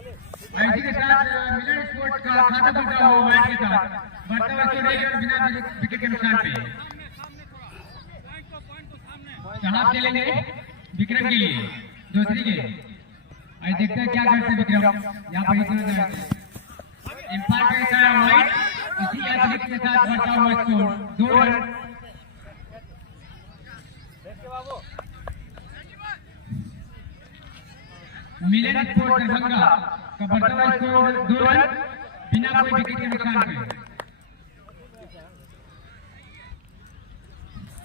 इसी के साथ मिलन स्पोर्ट्स का खाता खुलता हुआ मैच के साथ बढ़ता हुआ स्कोर 1 रन बिना विकेट के नुकसान पे। साहब चलेंगे विक्रम के लिए दूसरी के। आइए देखते हैं क्या करते हैं विक्रम। यहाँ पर इम्पायर का वाइट इसी एथलीट के साथ बढ़ता हुआ स्कोर 2 रन। मिलन स्पोर्ट्स दरभंगा का बढ़ता हुआ स्कोर 2 रन बिना कोई विकेट के नुकसान पे।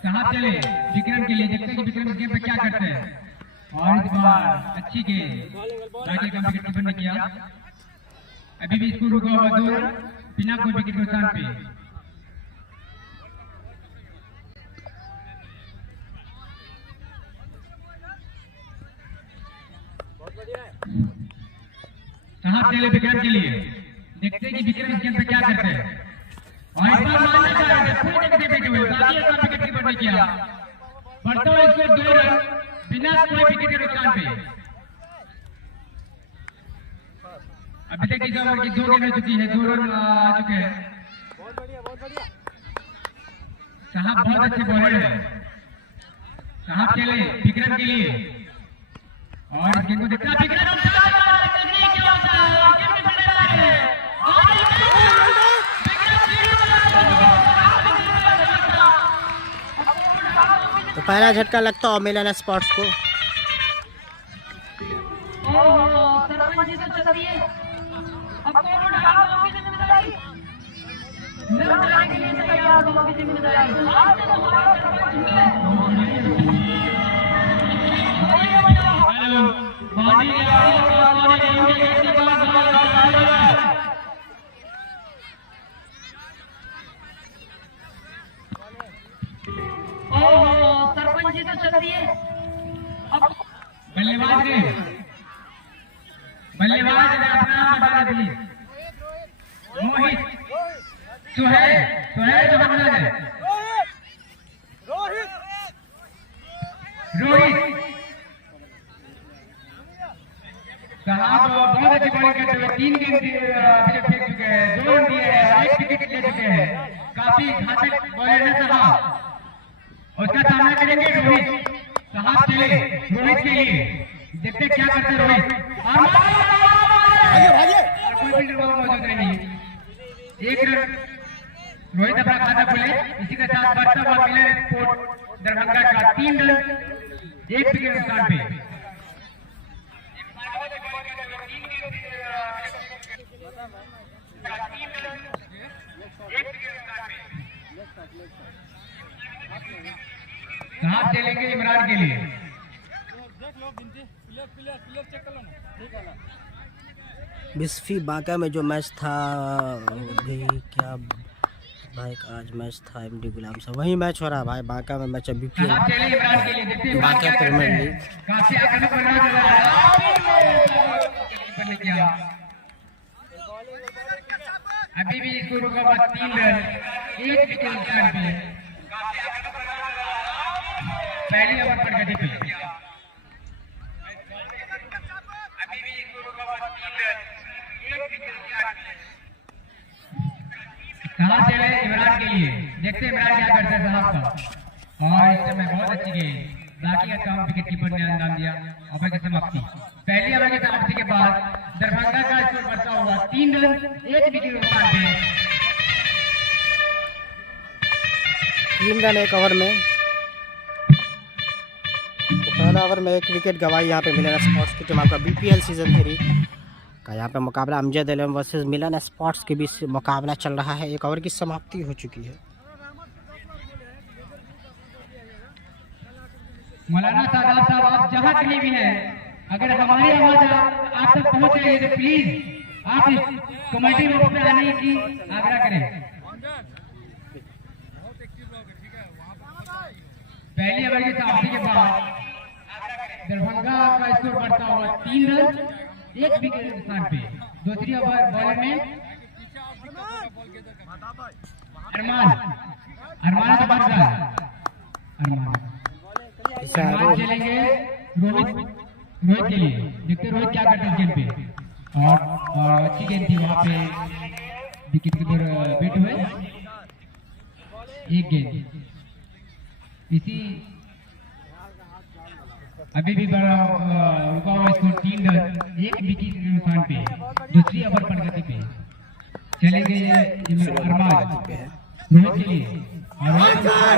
साहब चले विक्रम के लिए, देखते हैं कि विक्रम इस गेम पे क्या करते हैं। और इस बार अच्छी गेंद बाकी का विकेट कीपर ने किया। अभी भी स्कोर रुका हुआ 2 रन बिना कोई विकेट के नुकसान पे। साहब चले विक्रम के लिए, देखते हैं कि विक्रम इस गेम पे क्या करते हैं। और इस बार मारना चाह रहे थे, पूरी जगह पे हुए बाकी एक विकेट कीपर ने किया। बढ़ता हुआ स्कोर 2 रन बिना कोई विकेट के नुकसान पे। अभी तक इस ओवर की 2 गेंद हो चुकी है, 2 रन आ चुके हैं। साहब बहुत अच्छे बॉलर है। साहब चले विक्रम के लिए और इस गेंद को देखता है विक्रम तो पहला झटका लगता है मिलन स्पोर्ट्स को। बल्लेबाज ने अपना नाम बता दिए। मोहित सुहेल जो बना है रोहित साहब बहुत अच्छी बॉलिंग करते हुए 3 गेंद विकेट फेंक चुके हैं, 2 रन दिए हैं, 1 विकेट ले चुके हैं। काफी घातक बॉलर है साहब। उसका सामना करेंगे रोहित। साहब चले रोहित के लिए, देखते क्या करते हैं रोहित। कोई फील्डर मौजूद नहीं, 1 रन रोहित अपना खाता खोले। इसी के साथ बढ़ता हुआ मिलन स्पोर्ट्स दरभंगा का 3 रन 1 विकेट नुकसान पे। साहब चलेंगे इमरान के लिए। बिस्फी बांका में जो मैच था भी क्या भाई, आज मैच था एमडी गुलाम से, वही मैच हो रहा है भाई बांका में मैच। अभी बांका प्रीमियर लीग अभी भी इसको रुका हुआ 3 रन 1 विकेट नुकसान पे। पहली ओवर पर गति पे अभी भी इसको रुका हुआ 3 रन 1 विकेट नुकसान पे। साहब चले इमरान के लिए, देखते इमरान क्या करते हैं साहब का। और इस समय बहुत अच्छी गेंद बाकी का काम विकेट कीपर ने अंजाम दिया। ओवर की समाप्ति, पहली ओवर की समाप्ति के बाद दरभंगा का स्कोर बढ़ता हुआ 3 रन 1 विकेट नुकसान पे। 3 रन 1 ओवर में। तो पहला ओवर में 1 विकेट गवाई यहाँ पे मिलन स्पोर्ट्स की टीम। आपका बीपीएल सीजन 3 का यहाँ पे मुकाबला अमजद एलम वर्सेस मिलन स्पोर्ट्स के बीच मुकाबला चल रहा है। 1 ओवर की समाप्ति हो चुकी है। मौलाना सादात साहब, आप जहाँ कहीं भी हैं, अगर हमारी आवाज आप तक पहुँच रही है तो प्लीज आप इस कमेटी बॉक्स में आने की आग्रह करें। पहली ओवर की समाप्ति के बाद दरभंगा का स्कोर बढ़ता हुआ 3 रन 1 विकेट नुकसान पे। दूसरी ओवर बॉलर में अरमान चलेंगे रोहित के लिए, देखते रोहित क्या करते हैं गेम पे। और अच्छी गेंद थी वहां पे, विकेट कीपर बैट हुए, एक गेंद इसी अभी भी बड़ा रुका हुआ स्कोर 3 रन, एक विकेट के नुकसान पे दूसरी ओवर पर गति पे चले गए अरमान रोहित के लिए। जोरदार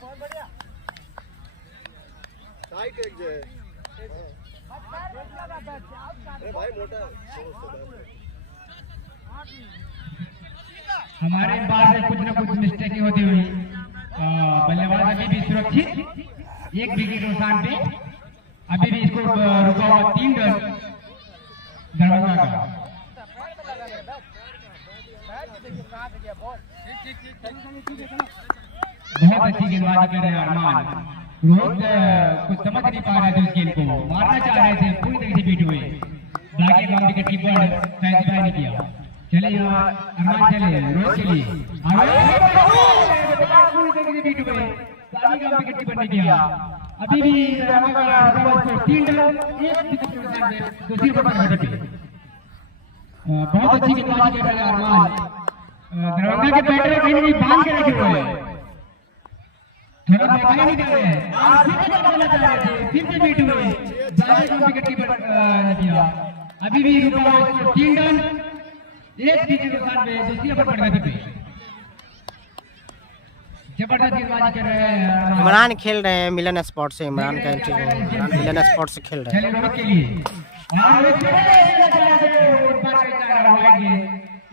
बहुत बढ़िया टाइट एक जो है अरे भाई मोटा हमारे बार से कुछ न कुछ मिस्टेक होती हुई बल्लेबाज अभी भी सुरक्षित, एक विकेट नुकसान पे अभी भी इसको रुका हुआ 3 रन दरभंगा का। बहुत अच्छी गेंदबाजी कर रहे हैं अरमान, रोहित कुछ समझ नहीं पा रहे थे, उस गेंद को मारना चाह रहे थे, पूरी तरह से बीट हुए, बाकी बाकी विकेट कीपर फैसला नहीं किया। चले अरमान चले रोहित के लिए, बीट हुए, विकेट कीपर ने किया। अभी भी 3 रन, एक विकेट दूसरी ओवर पर गति पे बहुत अच्छी गेंदबाजी कर रहे हैं अरमान। दरभंगा के बैटर कहीं नहीं बांध के रखे हुए हैं, थोड़ा दिखाई नहीं दे रहे हैं, फिर से बीट हुए, विकेट कीपर ने किया। अभी भी रुका हुआ 3 रन, एक विकेट नुकसान पे दूसरी ओवर पर गति पे जबरदस्त गेंदबाजी कर रहे हैं। इमरान खेल रहे हैं मिलन स्पोर्ट से, इमरान का इंटरव्यू मिलन स्पोर्ट से खेल रहे हैं। के लिए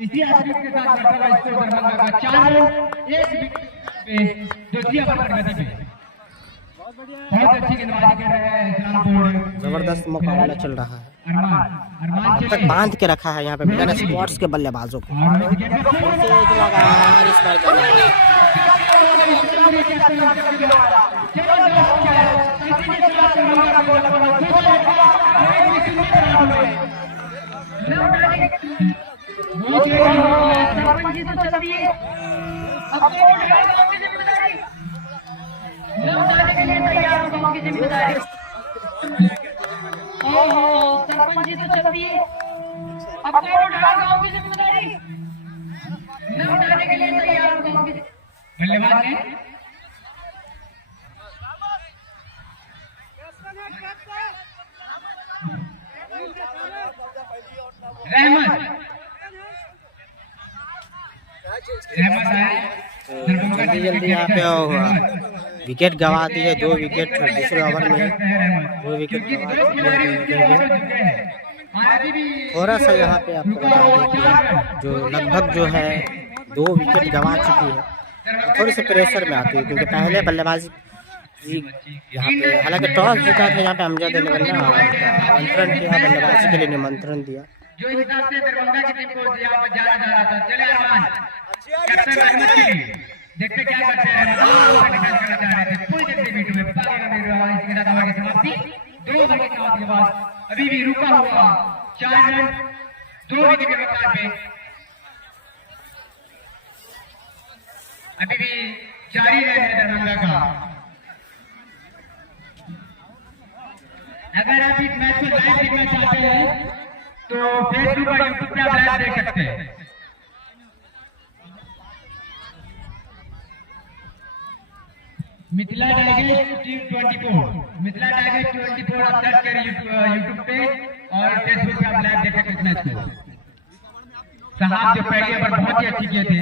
इसी एस्पेक्ट के साथ दरभंगा का 4 रन, एक विकेट पे दूसरी ओवर पर गति पे बहुत अच्छी गेंदबाजी कर रहे हैं इस्लामपुर। जबरदस्त मुकाबला चल रहा है, अरमान अब तक बांध के रखा है यहाँ पे मिलन स्पोर्ट्स के बल्लेबाजों को। सरपंच जी तो चलती है, अब कौन उठाएगा गांव की जिम्मेदारी, न उठाने के लिए तैयार गांव की बल्लेबाज ने जल्दी जल्दी यहाँ पे विकेट गवा दिए, 2 विकेट दूसरे ओवर में 2 विकेट थोड़ा सा यहाँ पे आपको बता दें कि जो लगभग जो है 2 विकेट गवा चुकी है, थोड़ी सी प्रेशर में आती है क्योंकि पहले बल्लेबाजी यहाँ पे हालांकि टॉस जीता था यहाँ पे अमजद अली ने आमंत्रण किया, बल्लेबाजी के लिए निमंत्रण दिया। जो हिसाब से दरभंगा की टीम को यहाँ पर जाना जा रहा था, चले अरमान कैप्टन रहमत के लिए देखते क्या करते हैं। करना चाह रहे थे, पूरी तरह से बीट हुए, इसके साथ ओवर की समाप्ति 2 ओवर की समाप्ति के बाद अभी भी रुका हुआ 4 रन 2 विकेट के नुकसान पे अभी भी जारी है दरभंगा का। अगर आप इस मैच को लाइव देखना चाहते हैं तो फेसबुक और यूट्यूब पे आप लाइव देख सकते हैं। Mithila tigers team 24, Mithila tigers 24 आप सर्च करें यूट्यूब पे और फेसबुक पे आप लाइव देख सकते हैं मैच को। साहब जो पहले पर बहुत ही अच्छी किए थे,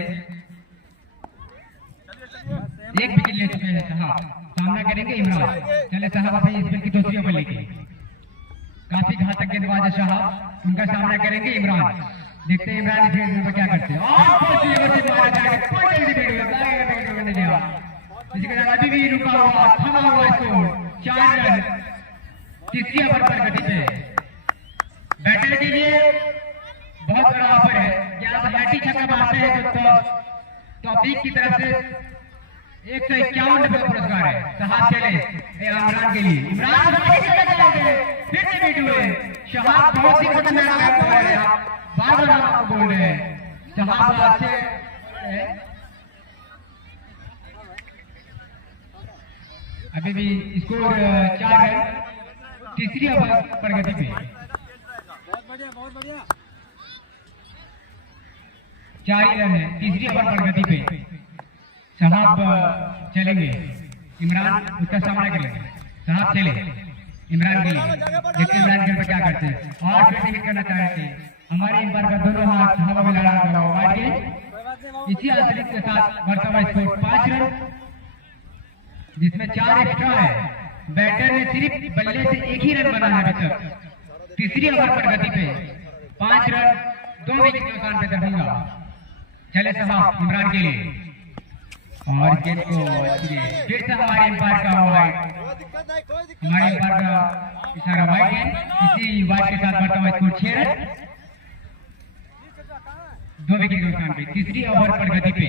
एक विकेट ले चुके हैं साहब, सामना करेंगे इमरान। चले साहब अभी इस बॉल की दूसरी ओवर लेके, काफी घातक गेंदबाज है साहब, उनका सामना करेंगे इमरान। देखते हैं इमरान इस गेंद में क्या करते हैं। इसके साथ अभी भी रुका हुआ थमा हुआ स्कोर 4 रन तीसरी ओवर पर गति पे। बैटर के लिए बहुत बड़ा ऑफर है, यहाँ से लाठी छक्का मारते हैं तो तौफीक की तरफ से 151 रुपये पुरस्कार है। साहब चले इमरान के लिए, इमरान फिर से बीट हुए। शहाब बहुत ही खतरनाक बोल रहे हैं, बार बार आपको बोल रहे हैं। शहाब अच्छे अभी भी स्कोर 4 है, तीसरी ओवर प्रगति पे। बहुत बढ़िया 4 ही रन है, तीसरी ओवर प्रगति पे। साहब चलेंगे, इमरान उसका सामना करेंगे। साहब चले इमरान के लिए, देखते इमरान के ऊपर क्या करते हैं। और फिर टिकट करना चाह रहे थे, हमारे इन बार का दोनों हाथ हवा में लड़ा था वाइड के। इसी आंतरिक के साथ बढ़ता हुआ स्कोर 5 रन, जिसमें 4 एक्स्ट्रा है। बैटर ने सिर्फ बल्ले से 1 ही रन बना है अभी तक। तीसरी ओवर प्रगति पे 5 रन, 2 विकेट के नुकसान पे दरभंगा। चले साहब इमरान के लिए, और गेंद को फिर से हमारे एम्पायर का वाइड, हमारे एम्पायर का इशारा वाइड है। इसी वाइड के साथ बढ़ता हुआ स्कोर 6 रन, 2 विकेट के नुकसान पे। तीसरी ओवर प्रगति पे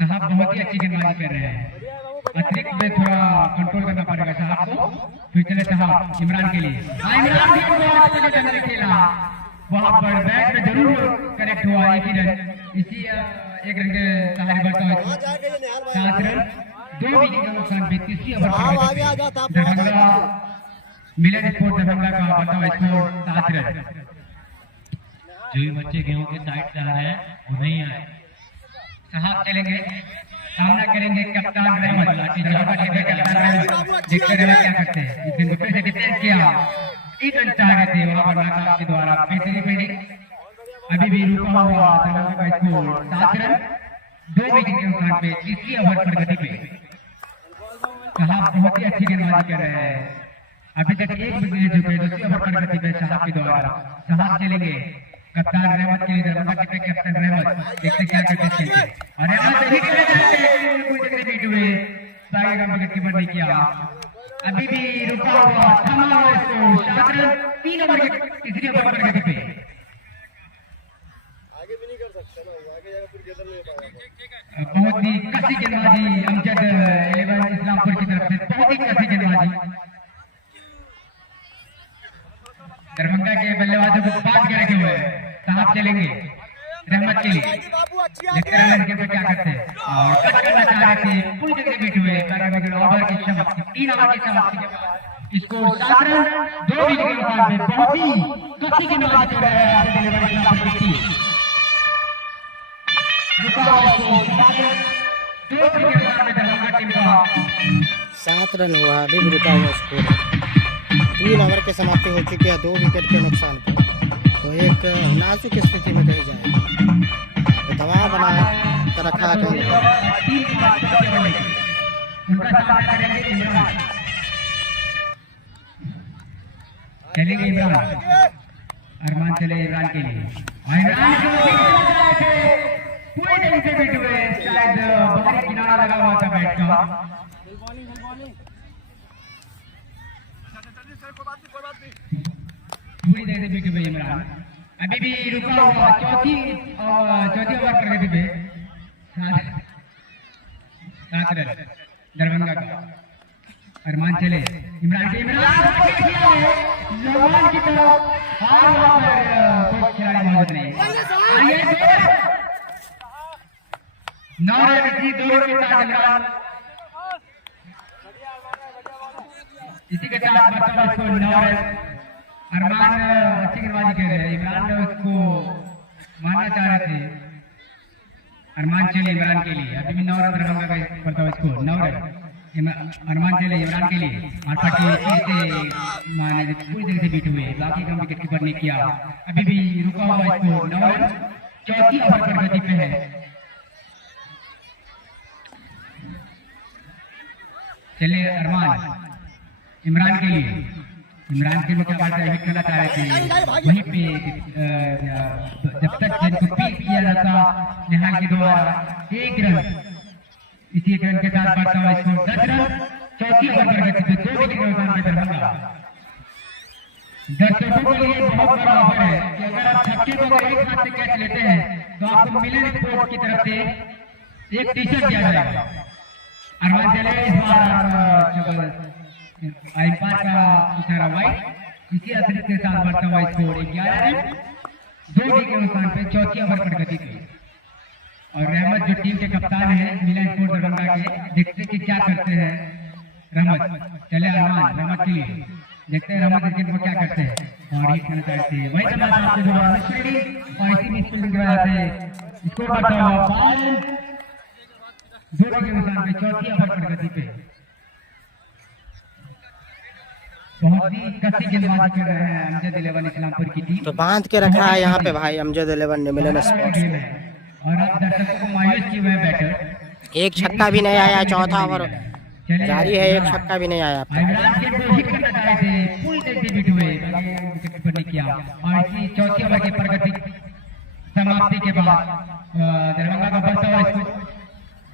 साहब बहुत ही अच्छी गेंदबाजी कर रहे हैं। अतिरिक्त में थोड़ा कंट्रोल करना पड़ेगा साहब को। फिर चले साहब इमरान के लिए, इमरान भी बहुत अच्छे ढंग से खेला, वहां पर बैट में जरूर कनेक्ट हुआ 1 ही रन। इसी 1 रन के सहारे बढ़ता हुआ 7 रन, 2 विकेट के नुकसान पे। तीसरी ओवर दरभंगा मिलन स्पोर्ट दरभंगा का बढ़ता हुआ स्कोर 7 रन। जो भी बच्चे गेहूं के साइड से आ रहे हैं वो नहीं आए। साहब चलेंगे, सामना करेंगे कप्तान रहमत। कप्तान रहमत देखते रहे क्या करते हैं। इस दिन फिर से डिफेंस किया, 1 रन चाह रहे थे वहां पर नाकाम के द्वारा। बेहतरीन फील्डिंग, अभी भी रुका हुआ दरभंगा का स्कोर 7 रन, 2 विकेट के नुकसान पे। तीसरी ओवर प्रगति पे साहब बहुत ही अच्छी गेंदबाजी कर रहे हैं। अभी तक 1 विकेट ले चुके हैं। दूसरी ओवर प्रगति पे साहब के द्वारा। साहब चलेंगे कप्तान रहमत के लिए, दरभंगा के कैप्टन रहमत देखते क्या करते हैं। और रहमत सही करने जाते हैं, कोई तकलीफ नहीं हुए, सारे का विकेट कीपर नहीं किया। अभी भी रुका हुआ थमा हुआ स्कोर 7 रन, 3 ओवर के तीसरी ओवर प्रगति पे। आगे भी नहीं कर सकते ना, आगे जाकर फिर गेंद नहीं पाएगा। बहुत ही कसी गेंदबाजी अमजद 11 इस्लामपुर की तरफ से, बहुत ही कसी गेंदबाजी। दरभंगा के बल्लेबाजों को 5 के रखे हुए हैं। साहब चलेंगे रहमत के लिए, देखते हैं इनके ऊपर क्या करते हैं। और कट करना चाह रहे थे, पूरी जगह बीट हुए। ओवर की समाप्ति, 3 ओवर की समाप्ति के बाद स्कोर 7 रन, 2 विकेट के नुकसान पे। बहुत ही कसी गेंदबाजी कर रहे हैं इस्लामपुर की टीम। रुका हुआ स्कोर 7 रन, 2 विकेट के नुकसान पे दरभंगा टीम का। 7 रन हुआ, अभी भी रुका हुआ स्कोर है। 3 ओवर की समाप्ति हो चुकी है, 2 विकेट के नुकसान पर। तो एक नाजुक स्थिति में कही जाएगी, तो दबाव बना कर रखा है। चलेंगे इमरान, अरमान चले इमरान के लिए। पूरी तरीके से बीट हुए, शायद बाहरी किनारा लगा हुआ था बैट का। पूरी तरह से बीट हुए इमरान। अभी भी रुका हुआ चौथी ओवर प्रगति पे 7 रन दरभंगा का। अरमान चले इमरान के, इमरान की तरफ, और वहां पर कोई खिलाड़ी मौजूद नहीं। 9 रन की 2 विकेट के साथ इमरान। इसी के साथ बढ़ता हुआ स्कोर 9 रन। अरमान अच्छी गेंदबाजी कर रहे हैं, इमरान ने उसको मारना चाह रहे थे। अरमान चले इमरान के लिए, अभी भी 9 रन दरभंगा का बढ़ता हुआ स्कोर 9 रन। अरमान चले इमरान के लिए, और पट्टी फिर से माने पूरी तरह से बीट हुए, बाकी का विकेट कीपर ने किया। अभी भी रुका हुआ स्कोर 9 रन, चौथी ओवर प्रगति पे है। चले अरमान इमरान के लिए, इमरान के लिए क्या बात है, हिट करना चाह रहे थे। वहीं पे जब तक जिनको पीक किया जाता निहाल के द्वारा 1 रन, इसी 1 रन के साथ बढ़ता हुआ स्कोर 10 रन, चौथी ओवर प्रगति पे 2 विकेट के नुकसान पे दरभंगा। दर्शकों के लिए बहुत बड़ा ऑफर है कि अगर आप छक्के को अगर एक हाथ से कैच लेते हैं तो आपको मिलन स्पोर्ट्स की तरफ से एक टी शर्ट दिया जाएगा। अरमान चले इस बार आईपार का इशारा वाइट इसी अतिरिक्त के साथ बढ़ता हुआ स्कोर 11 रन 2 विकेट के नुकसान पे चौथी ओवर पर गति पे। और रहमत जो टीम के कप्तान है मिलन स्पोर्ट्स दरभंगा के, देखते कि क्या करते हैं रहमत। चले अरमान रहमत के लिए देखते हैं रहमत क्रिकेट में क्या करते हैं और हिट करना चाहते हैं। वही तमाशा आपसे जो मिसफील्डिंग और इसी मिसफील्डिंग की वजह से स्कोर बढ़ता हुआ 2 विकेट के नुकसान पे चौथी ओवर पर गति पे। बहुत ही कसी गेंदबाजी कर रहे हैं अमजद 11 इस्लामपुर की टीम। तो बांध के रखा है यहाँ पे भाई अमजद 11 ने मिलन स्पोर्ट्स। और अब दर्शकों को मायूस किए हुए बैटर, एक छक्का भी नहीं आया, चौथा ओवर जारी है, एक छक्का भी नहीं आया। इमरान के को हिट करना चाहे थे, फुल डेब्यूट हुए विकेट कीपर ने किया। और इसी चौथी ओवर की प्रगति समाप्ति के बाद दरभंगा का बढ़ता हुआ स्कोर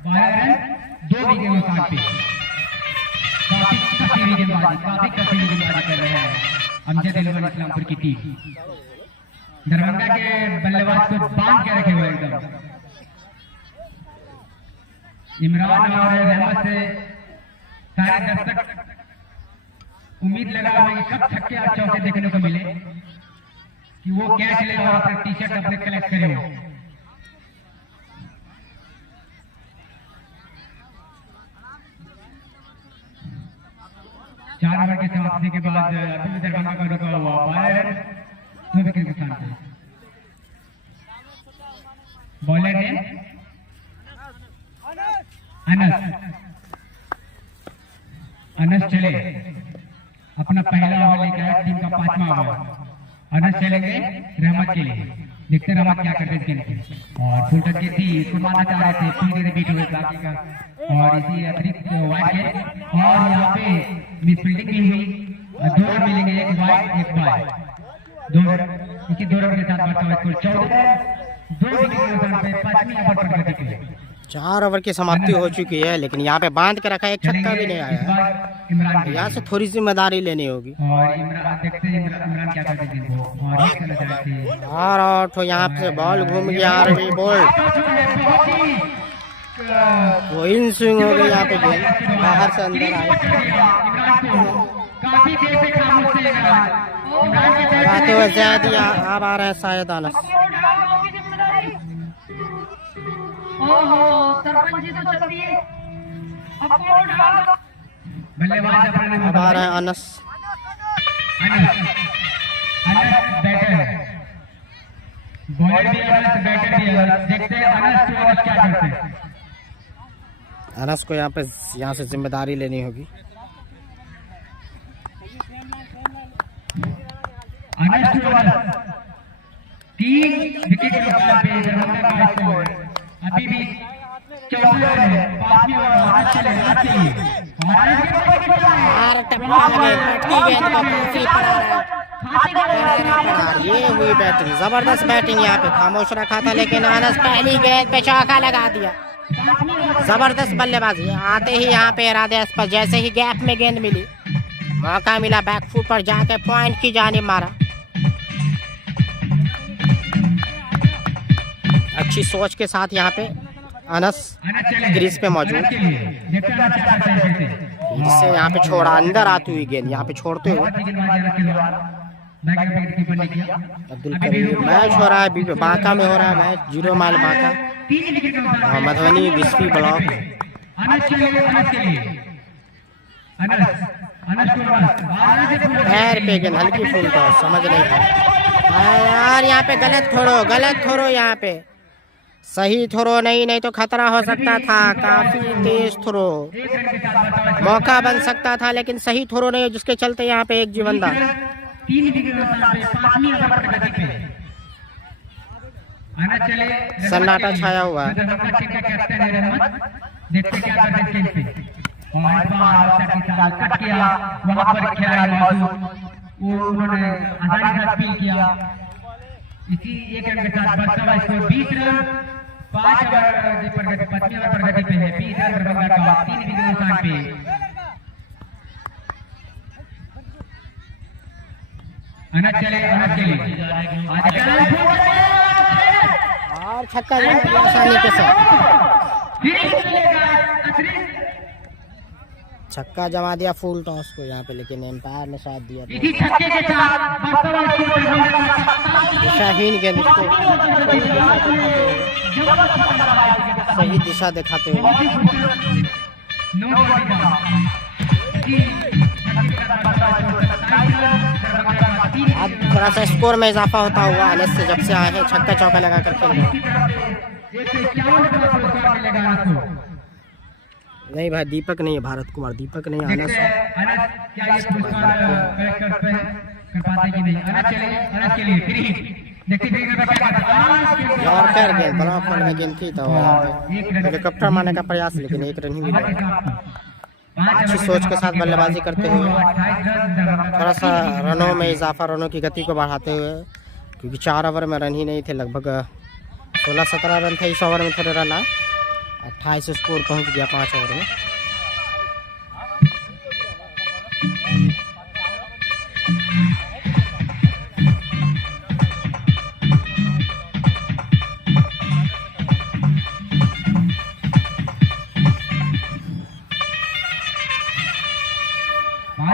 12 रन 2 विकेट के नुकसान पे। काफी कसी गेंदबाजी कर रहे हैं अमजद 11 इस्लामपुर की टीम। दरभंगा के बल्लेबाज को बांध के रखे हुए एकदम। इमरान और रहमत से सारे दर्शक उम्मीद लगा हुआ है कि कब छक्के और चौके देखने को मिले कि वो कैच ले और अपने टी शर्ट अपने कलेक्ट करे हो। चार ओवर की समाप्ति के बाद अभी भी दरभंगा का रुका हुआ 12 रन 2 विकेट के नुकसान पे। बॉलर ने अनस चले अपना पहला ओवर लेकर आए, टीम का 5वां ओवर। अनस चलेंगे रहमत के लिए, देखते हैं रहमत क्या करते हैं इस गेंद पे। और फुल टच थी, इसको मारना चाह रहे थे, फिर धीरे बीट हुए बाकी का। और इसी अतिरिक्त वाइड है और यहाँ पे मिसफील्डिंग भी हुई। 2 रन मिलेंगे, एक वाइड एक बॉल, 2 रन। इसी 2 रन के साथ बढ़ता हुआ स्कोर 14 2 विकेट के नुकसान पे 5वीं ओवर पर गति पे। 4 ओवर की समाप्ति हो चुकी है, लेकिन यहाँ पे बांध के रखा, एक छक्का भी नहीं आया। इमरान यहाँ से थोड़ी जिम्मेदारी लेनी होगी। और इमरान देखते हैं इमरान क्या करते हैं और हिट करना चाहते हैं। और आउट हो, यहाँ पे बॉल घूम गया, आरवी बॉल वो इन स्विंग हो गई, यहाँ पे गेंद बाहर से अंदर आए। काफी देर से खामोश थे इमरान। लगाते हुए जैद अब आ रहे हैं शायद अनस। सरपंच जी तो चल दिए, बल्लेबाज अब आ रहे हैं अनस। अनस बैटर है, बॉलर भी अनस, बैटर भी अनस। देखते हैं अनस तो अनस क्या करते हैं। अनस को यहाँ से जिम्मेदारी लेनी होगी। अनस तो अनस 3 विकेट के नुकसान पे दरभंगा का स्कोर अभी भी 14 है। 5वीं ओवर अनस चले ये हुई बैटिंग, जबरदस्त बैटिंग। यहाँ पे खामोश रखा था, लेकिन अनस पहली गेंद पे चौका लगा दिया। जबरदस्त बल्लेबाजी। आते ही यहाँ पे इरादे पर, जैसे ही गैप में गेंद मिली, मौका मिला, बैकफुट पर जाके पॉइंट की जानिब मारा। अच्छी सोच के साथ यहाँ पे अनस क्रीज पे मौजूद, जिससे यहाँ पे छोड़ा, अंदर आती हुई गेंद यहाँ पे छोड़ते हुए अब्दुल करीम। मैच हो रहा है बांका में, हो रहा है match 0 mile Banka, Madhubani Bisfi block. पैर पे गेंद हल्की फुल तो समझ नहीं था यार। यहाँ पे गलत थोड़ो, यहाँ पे सही थ्रो नहीं तो खतरा हो सकता था। काफी तेज थ्रो, मौका बन सकता था, लेकिन सही थ्रो नहीं, जिसके चलते यहाँ पे एक जीवनदान। सन्नाटा छाया हुआ है। इसी एक रन के साथ बढ़ता हुआ स्कोर 20 रन 5 ओवर की प्रगति 5वीं ओवर प्रगति पे है। 20 रन दरभंगा का 3 विकेट के नुकसान पे। अनस चले आगे और छक्का जमा दिया आसानी के साथ, छक्का जमा दिया फुल टॉस को यहाँ पे, लेकिन एम्पायर ने साथ दिया। इसी छक्के के साथ दिशाहीन गेंद को सही दिशा दिखाते हुए अब थोड़ा सा स्कोर में इजाफा होता हुआ अनस से, जब से आए हैं छक्का चौका लगा कर खेल रहे हैं। नहीं भाई दीपक नहीं है, भारत कुमार दीपक नहीं है, अनस है। यॉर्कर गेंद ब्लॉक होल में गेंद थी तो हेलीकॉप्टर मारने का प्रयास, लेकिन एक रन ही मिला। अच्छी सोच के साथ बल्लेबाजी करते हुए थोड़ा सा रनों में इजाफा, रनों की गति को बढ़ाते हुए, क्योंकि 4 ओवर में रन ही नहीं थे, लगभग 16-17 रन थे इस ओवर में, थोड़े रन आए, 28 स्कोर पहुंच गया 5 ओवर में।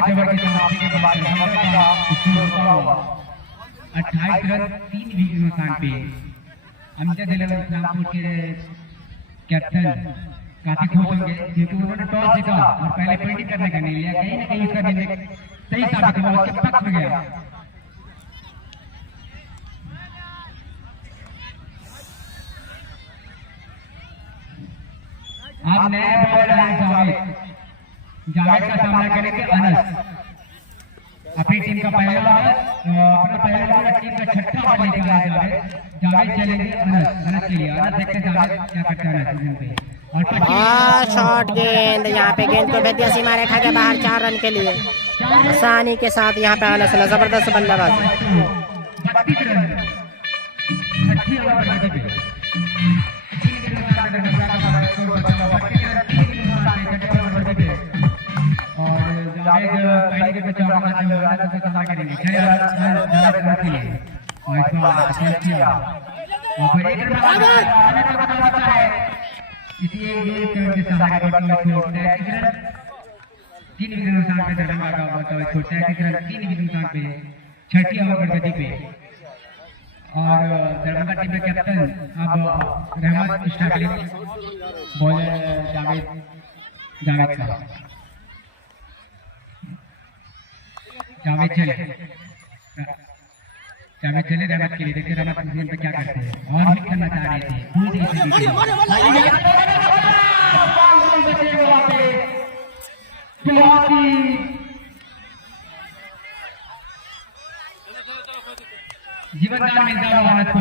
ओवर की समाप्ति के बाद 28 रन 3 विकेट नुकसान पे अमजद इस्लामपुर के कैप्टन काफी खुश होंगे, क्योंकि उन्होंने टॉस जीता और पहले फील्डिंग करने का नहीं लिया, कहीं ना कहीं उसका निर्णय सही साबित हुआ, उसके पक्ष में गया। आप नए बॉलर आए जावेद का सामना करेंगे अनस, अपनी टीम का पहला बॉलर, टीम का छठा बॉलर निकला है जावेद चलेंगे अनस के लिए। अनस देखते हैं जावेद क्या करता है और शॉर्ट गेंद, यहाँ पे गेंद को भेज दिया सीमा रेखा के बाहर 4 रन के लिए आसानी के साथ। यहाँ पे अनस ने जबरदस्त बल्लेबाजी, 32 रन 80 ओवर छठी ओवर गति पे। और दरभंगा टीम के कैप्टन अब रहमत स्टार्ट करेंगे, बॉलर जावेद का जावेद चले रहमत के लिए। देखते रहमत इस पे क्या करते हैं और हिट करना चाह रहे थे, जीवन दान मिलता हुआ अनस को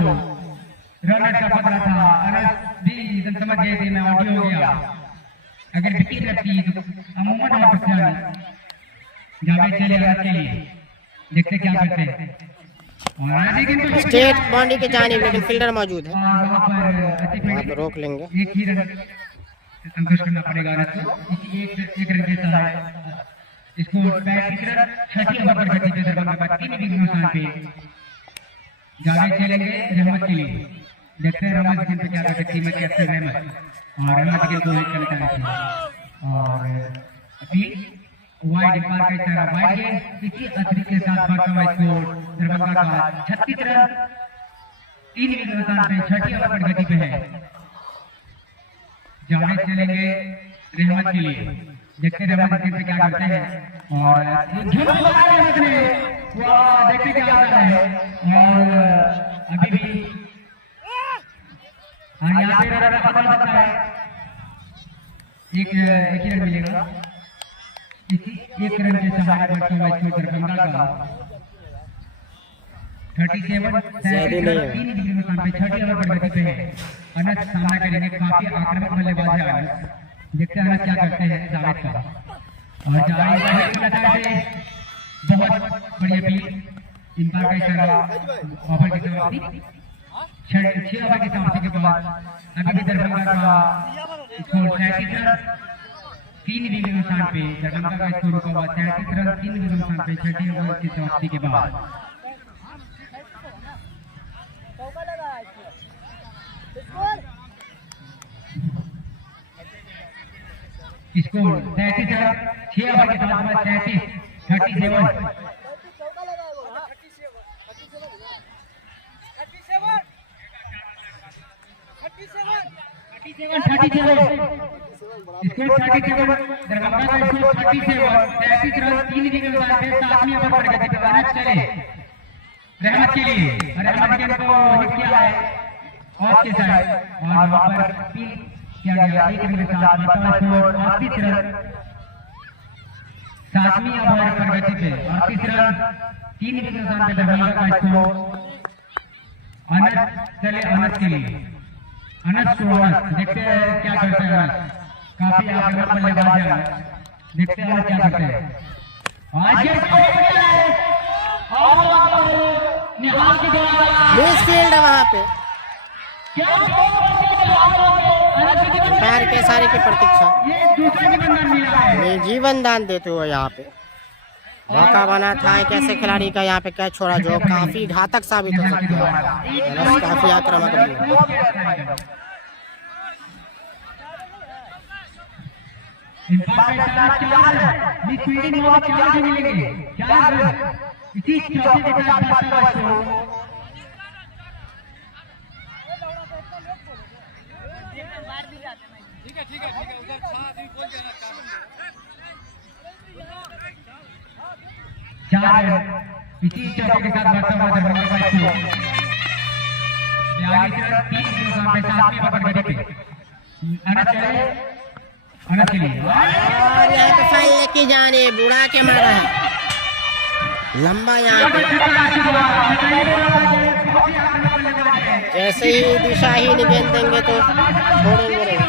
रन का खतरा था। अनस भी एकदम समझ गए थे मैं आउट हो गया, अगर विकेट लगती तो अमूमन आउट हो जाना। जावेद चले अनस के लिए, देखते क्या करते हैं। और आगे गेंद स्टेट बाउंड्री के जानिब, लेकिन फील्डर मौजूद है, वहाँ पे रोक लेंगे। एक ही रन संतोष करना पड़ेगा अनस को, एक रन के साथ स्कोर 35 रन। छठी ओवर पर गति पे दरभंगा का 3 विकेट नुकसान पे जावेद चलेंगे रहमत के लिए। देखते हैं रहमत गेंद पे क्या करते हैं, टीम में कैप्टन रहमत और रहमत गेंद को हिट करना चाहते हैं। और अभी वाइड पार का इशारा, वाइड गेंद इसी अतिरिक्त के साथ बढ़ता हुआ स्कोर दरभंगा का 36 रन 3 विकेट नुकसान पे छठी ओवर पर गति पे है। जावेद चलेंगे रहमत के लिए, देखते हैं रहमत गेंद पे क्या करते हैं। और देखते क्या होता है। और अभी भी यहाँ पे रन बदल सकता है, एक ही रन मिलेगा। एक रन के सहारे बढ़ता हुआ स्कोर दरभंगा का 37 3 विकेट नुकसान पे छठी ओवर पर गति पे है। अनस सामना करेंगे, काफी आक्रामक बल्लेबाज है अनस, देखते हैं अनस क्या करते हैं जावेद का। और जावेद बहुत बड़ी अपील, इंपायर का इशारा, ओवर की समाप्ति 6 ओवर की समाप्ति के बाद अभी भी दरभंगा का स्कोर 37 रन 3 विकेट नुकसान पे। दरभंगा का स्कोर रुका हुआ 37 रन 3 विकेट नुकसान पे छठी ओवर की समाप्ति के बाद। स्कोर 33 रन 6 ओवर के बाद 37 स्कोर 37 दरभंगा का स्कोर 37 रन 3 विकेट के साथ 7वें ओवर पर गति पे आना चले रहमत के लिए रहमत के को हिट किया है ऑफ के साइड और वहां पर अपील किया गया एक विकेट के साथ बता स्कोर 38 रन 7वें ओवर पर गति पे 38 रन 3 विकेट के साथ दरभंगा का स्कोर अनस चले अनस के लिए अनस को अनस देखते हैं क्या करते हैं अनस काफी आक्रामक बल्लेबाज है देखते हैं क्या करते हैं आज ये निहाल की मिस फील्ड है वहाँ पे, पैर के सारे की प्रतीक्षा। ये दूसरा जीवन मिला है ये जीवन दान देते हुए यहाँ पे मौका बना था एक ऐसे खिलाड़ी का यहाँ पे कैच छोड़ा जो काफी घातक साबित हो सकता है, काफी आक्रामक बल्लेबाज। इसी चौथे के साथ इसी चौके के साथ बढ़ता हुआ दरभंगा का स्कोर 42 रन 3 विकेट के साथ 7वें ओवर पर गति अनस के लिए और यहाँ पे फाइल लेके जाने बुढ़ा के मारा है लंबा यहाँ पे, जैसे ही दिशाहीन गेंद देंगे तो छोड़ेंगे नहीं।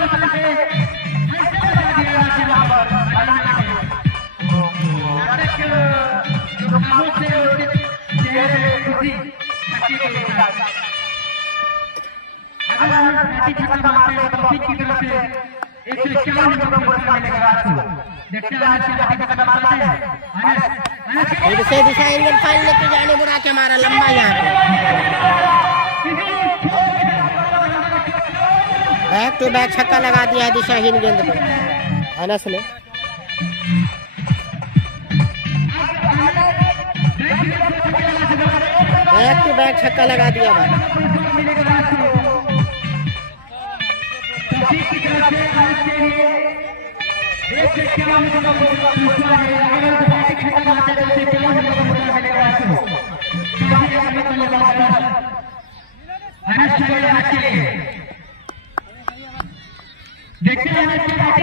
फिर से दिशाहीन गेंद फाइल लेके जाने बुढ़ा के मारा लंबा यहाँ पे, बैक टू बैक छक्का लगा दिया है दिशाहीन गेंद पे अनस ने। बैक टू बैक छक्का लगा दिया भाई। देखते हैं उसके बाद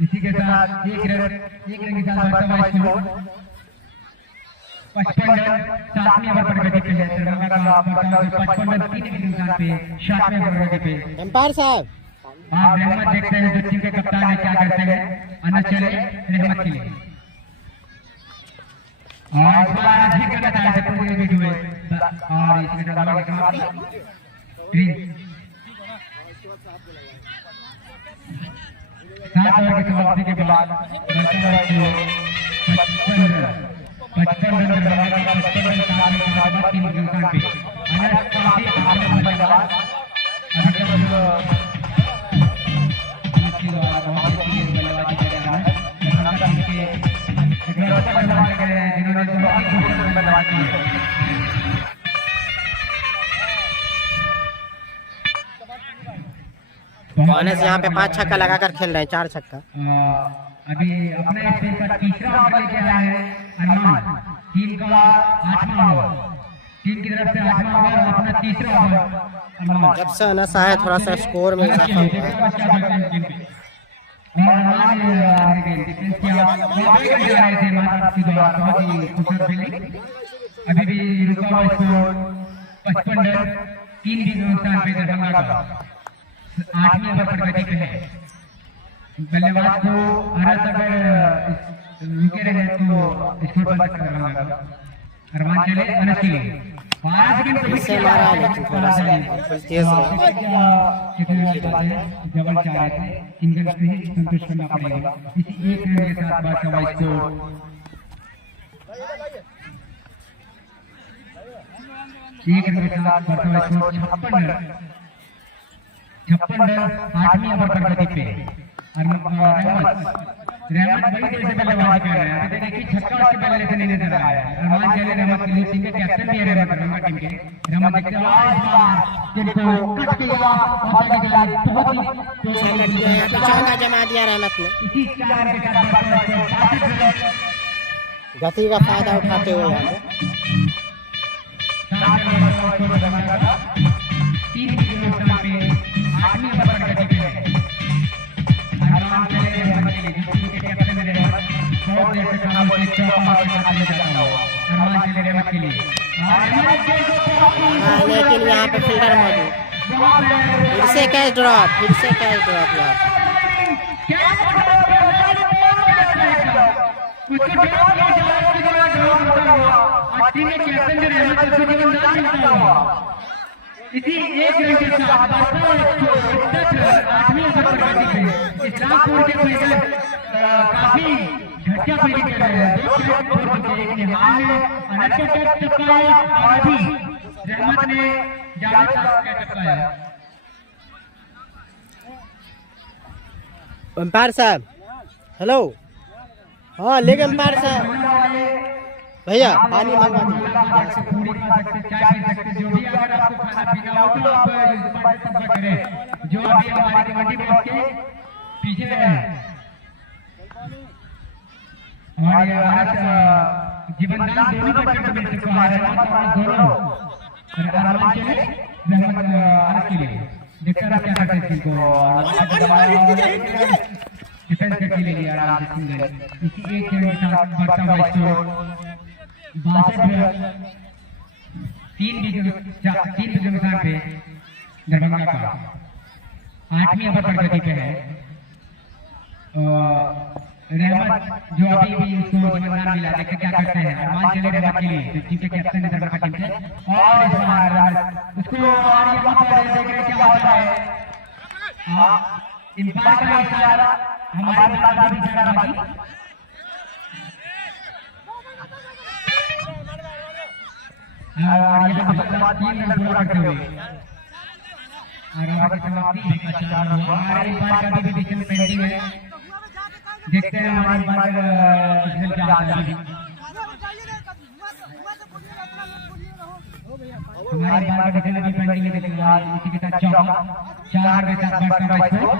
इसी के साथ एक रन के साथ बढ़ता हुआ स्कोर 55 रन 7वें ओवर पर गति पे है दरभंगा का 55 रन 3 विकेट के साथ पे 7वें ओवर पर गति पे। एम्पायर साहब आप रहमत देखते हैं जो टीम के कप्तान है क्या करते हैं अनस चले रहमत के लिए और इस बार ठीक करना चाहते हैं पूरे वीडियो में और इसके साथ ग्रीन 7 ओवर की समाप्ति के बाद 55 रन दरभंगा का 55 रन 3 विकेट के साथ पे अनस काफी आक्रामक बल्लेबाज अनस यहाँ पे 5 छक्का लगाकर खेल रहे हैं, 4 छक्का। अभी अपने टीम का तीसरा ओवर लेके आया है अरमान, टीम का 8वां ओवर, टीम की तरफ से 8वां ओवर और अपना तीसरा ओवर अरमान। जब से अनस आया थोड़ा सा स्कोर में इजाफा हुआ है। और अरमान डिफेंस किया रहे थे आपकी द्वारा बहुत ही खूबसूरत फील्डिंग। अभी भी रुका हुआ स्कोर 55 रन 3 विकेट के साथ पे दरभंगा का 8वें ओवर पर गति पे है। बल्लेबाज को अनस अगर रुके रहे तो स्कोर बन सकता है दरभंगा का। अरमान चले अनस के लिए 12 सेकंड इससे मारा है लेकिन थोड़ा सा तेज रहे। डबल चाह रहे थे, इनका से ही संतुष्ट करना पड़ेगा। इसी एक रन के साथ बादशाह वाइस को एक रन के साथ बादशाह वाइस को 56 रन 8वीं ओवर पर गति पे। रहमत बड़ी देर से बल्लेबाजी कर रहे हैं। अभी देखिए छक्का उसके बल्ले से नहीं नजर आया है। अरमान चले रहमत के लिए टीम के कैप्टन भी है रहमत टीम के। रहमत देखते हैं और इस बार जिनको कट किया और चले गया बहुत ही चौका जमा दिया रहमत ने। इसी 4 रन के साथ बादशाह गति का फायदा उठाते हुए यहाँ पे 3 विकेट के नुकसान पे 8वीं ओवर पर गति पे है। अरमान चले रहमत के लिए टीम के कैप्टन है रहमत, बहुत देर से खामोश चौका मार के साथ ले जाता हुआ अरमान चले रहमत के लिए। हाँ, लेकिन यहाँ पे फील्डर मौजूद। फिर से कैच ड्रॉप यहाँ पे। इसी एक रन के साथ 8वीं ओवर पर गति पे इस्लामपुर के प्लेयर काफी घटिया फील्डिंग कर रहे हैं। 2 विकेट और बचे, एक निहाल ने अनएक्सपेक्टेड टपकाया और अभी रहमत ने जावेद साहब का टपकाया। अंपायर साहब हेलो। हाँ लेकिन अंपायर साहब भैया पानी मंगवा दीजिए। पूरी खा सकते, चाय पी सकते, जो भी अगर आपको खाना पीना हो तो आप इस बात से संपर्क करें। जो अभी हमारी कमेटी बॉक्स के पीछे है और जीवनदान दोनों बच्चों को मिल चुका है। रहमत दोनों अरमान चले रहमत आनंद के लिए देखकर आप क्या करते हैं इनको डिफेंस करके ले लिया आराम से सिंगल। इसी एक रन के साथ बढ़ता हुआ स्कोर 62 रन 3 विकेट के नुकसान पे दरभंगा का 8वीं ओवर पर गति पे है। रहमत जो अभी भी इसको जीवनदान मिला, देखते क्या करते हैं। अरमान चले रहमत के लिए टीम के कैप्टन है दरभंगा टीम से और इस बार उसको और यहाँ पर देख रहे क्या होता है। इंपायर का इशारा हमारे पास भी इशारा बाकी और यहाँ पर 3 रन पूरा करते हुए और हमारी समाप्ति हमारे इंपायर का भी डिसीजन पेंडिंग है। देखते हैं हमारे इंपायर डिसीजन क्या आता है। हमारे इंपायर का डिसीजन भी पेंडिंग है। देखिए इसी के साथ चौका 4 के साथ बढ़ता हुआ स्कोर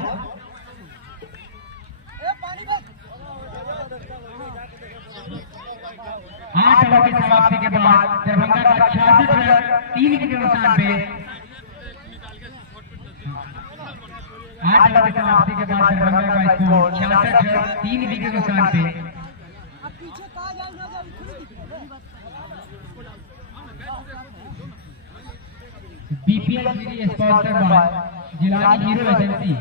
8 ओवर की समाप्ति के बाद दरभंगा का 66 रन 3 विकेट के नुकसान पे 8 ओवर की समाप्ति के बाद दरभंगा का स्कोर 66 रन 3 विकेट के नुकसान पे। BPL series sponsor by Jilani hero agency.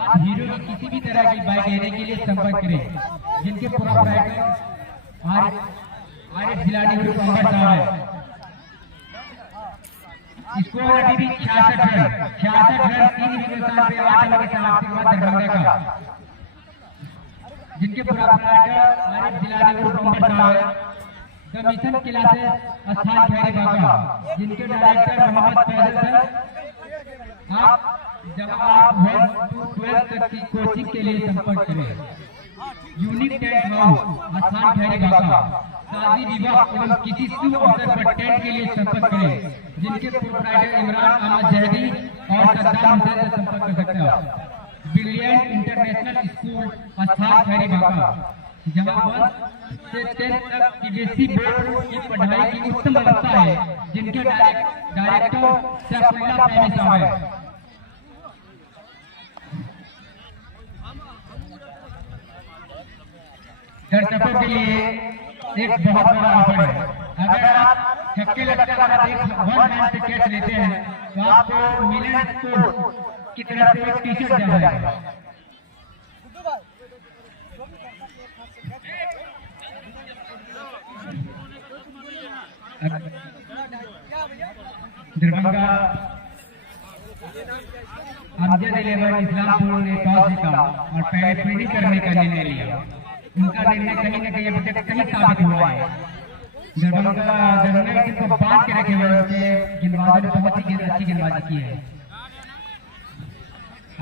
आप हीरो की किसी भी तरह की बाइक लेने के लिए संपर्क करें, जिनके प्रोप्राइटर आरिफ जिलानी हीरो कंबर साहब है। स्कोर अभी भी 66 रन 3 विकेट के साथ 8 ओवर की समाप्ति के बाद दरभंगा का, जिनके प्रोप्राइटर आरिफ जिलानी हीरो कंबर साहब है। द मिशन क्लासेस स्थान खैरी बागा, जिनके डायरेक्टर मोहम्मद फैजल सर। आप जब आप 1 to 12 तक की कोचिंग के लिए संपर्क करें। यूनिक टेंट हाउस स्थान खैरी बागा, शादी विवाह एवं किसी शुभ अवसर पर टेंट के लिए संपर्क करें, जिनके प्रोप्राइटर इमरान अहमद जहदी और सद्दाम हुसैन से संपर्क कर सकते हैं। ब्रिलियंट इंटरनेशनल स्कूल स्थान खैरी बागा, जहाँ 1 से 10 तक की बेसी बोर्ड की पढ़ाई की उत्तम व्यवस्था है, जिनके डायरेक्टर सैफुल्लाह फहमी साहब है। दर्शकों के लिए एक बहुत बड़ा ऑफर है। अगर आप छक्के लगाकर आप 1 हैंड से कैच लेते हैं तो आपको मिलन स्पोर्ट्स की तरफ से एक टी-शर्ट दिया जाएगा। दरभंगा अमजद 11 इस्लामपुर ने टॉस जीता और पहले फील्डिंग करने का निर्णय लिया। उनका निर्णय कहीं न कहीं अभी तक सही साबित हुआ है। दरभंगा टीम को बांध के रखे हुए उनके गेंदबाजों ने बहुत ही अच्छी गेंदबाजी की है।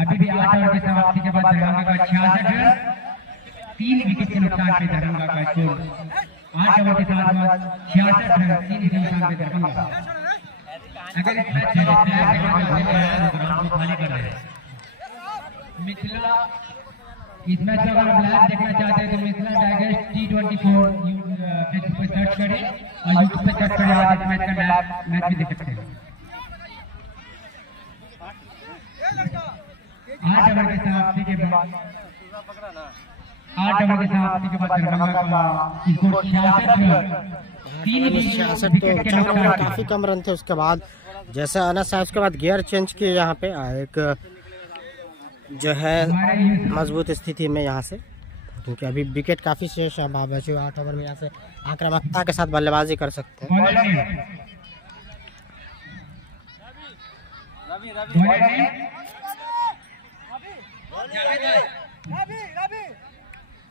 अभी भी 8 ओवर की समाप्ति के बाद दरभंगा का 66 रन 3 विकेट के नुकसान पे दरभंगा का स्कोर 8 ओवर के साथ 66 रन 3 विकेट के नुकसान पे दरभंगा। अगर इस मैच ग्राउंड को खाली कर रहे हैं। मिथिला इस मैच का अगर आप लाइव देखना चाहते हैं तो मिथिला टाइगर्स T24 फेसबुक पे सर्च करें और यूट्यूब पे सर्च करें। आज इस मैच का लाइव मैच भी देख सकते हैं। 8 ओवर की समाप्ति के बाद दरभंगा का स्कोर 66 रन 3 विकेट के नुकसान पे। काफी कम रन थे। उसके बाद जैसे अनस साहब उसके बाद गियर चेंज किए यहाँ पे एक जो है मजबूत स्थिति में यहाँ से, क्योंकि अभी विकेट काफी शेष है। 8 ओवर में यहाँ से आक्रामकता के साथ बल्लेबाजी कर सकते हैं।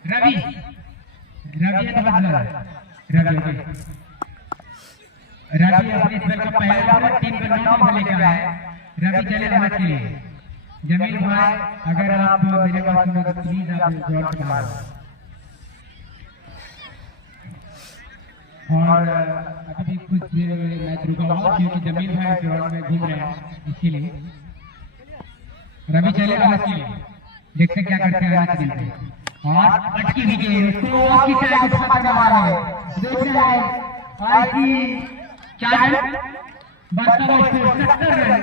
रवि अपने स्पेल का पहला ओवर टीम का 9 ओवर लेकर आया है। रवि चले मैच के लिए। जमील भाई अगर आप मेरे बात सुनो तो प्लीज आप जॉइन करा और अभी कुछ देर मैच रुका हुआ क्योंकि जमील भाई ग्राउंड में घूम रहे हैं, इसके लिए रवि चले मैच के लिए। देखते क्या करते हैं आज दिन पे। और अटकी विकेट उसको आपकी साइड से पकड़ मारा है। दूसरा है आईसी 4 रन बस का स्कोर 70 रन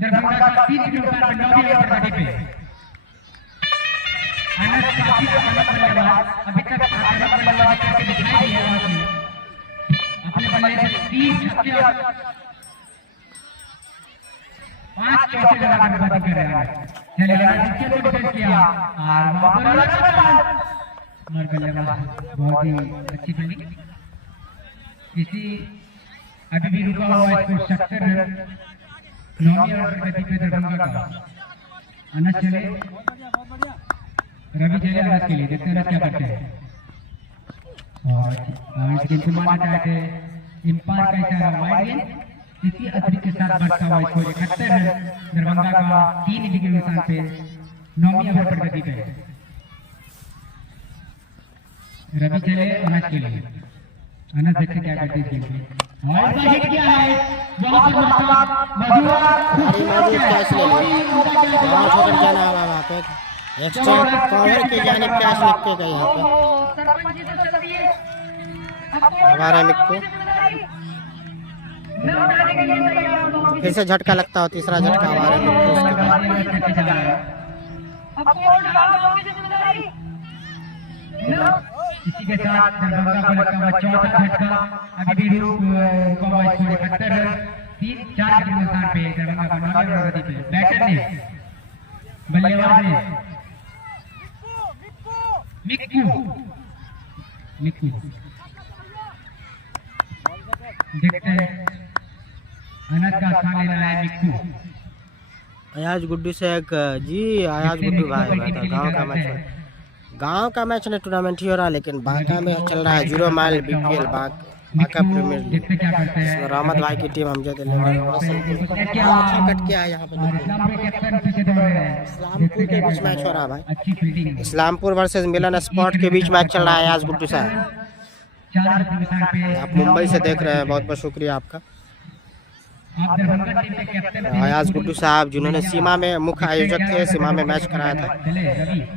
दरभंगा का 3 विकेट पर 9 ओवर पार्टी पे। अनस काफी बल्लेबाज अभी तक बल्लेबाज करके दिखाई दिया है। अपने बल्ले से 3 छक्के और 5 चौके लगाकर बल्लेबाजी कर रहे हैं। चलिए जिसके लिए डिफेंस किया और मर बल्लेबाज बहुत ही अच्छी फील्डिंग। इसी अभी भी रुका हुआ है स्कोर 70 रन 9वीं ओवर गति पे दरभंगा का। अनस चले रवि चले अनस के लिए। देखते हैं अनस क्या करते हैं। और गेंद को मारना चाहते हैं इम्पायर का इशारा वाइड गेंद इसी अतिरिक्त के साथ बढ़ता हुआ स्कोर 71 रन दरभंगा का 3 विकेट के नुकसान पे 9वीं ओवर पर गति पे। रवि चले अनस के लिए। अनस देखते क्या करते हैं इस गेंद पे। और हिट किया है वहां पर एक्स्ट्रा कवर के जाने कैच लिख के गए यहाँ पे हमारा मिक्कू। फिर से झटका लगता हो, तीसरा झटका हमारे मिक्कू। उसके बाद इसी के साथ दरभंगा को लगता हुआ चौथा झटका। अभी भी रुका हुआ स्कोर 71 रन 3-4 के नुकसान पे दरभंगा का 9वीं ओवर गति पे। बैटर ने बल्लेबाज ने मिक्कू देखते हैं अनस का स्थान लेना है मिक्कू। अयाज गुड्डू से एक जी अयाज गुड्डू भाई गांव का मैच नहीं टूर्नामेंट ही हो रहा है, लेकिन बांका में चल रहा है 0 mile BPL Banka premier league. Rahmat भाई की टीम अमजद 11 कट के आया यहाँ पे। इस्लामपुर के बीच मैच हो रहा है भाई। इस्लामपुर वर्सेस मिलन स्पॉट के बीच मैच चल रहा है। अयाज गुड्डू साहब आप मुंबई से देख रहे हैं, बहुत बहुत शुक्रिया आपका। अयाज गुड्डू साहब जिन्होंने सीमा में मुख्य आयोजक थे, सीमा में मैच कराया था,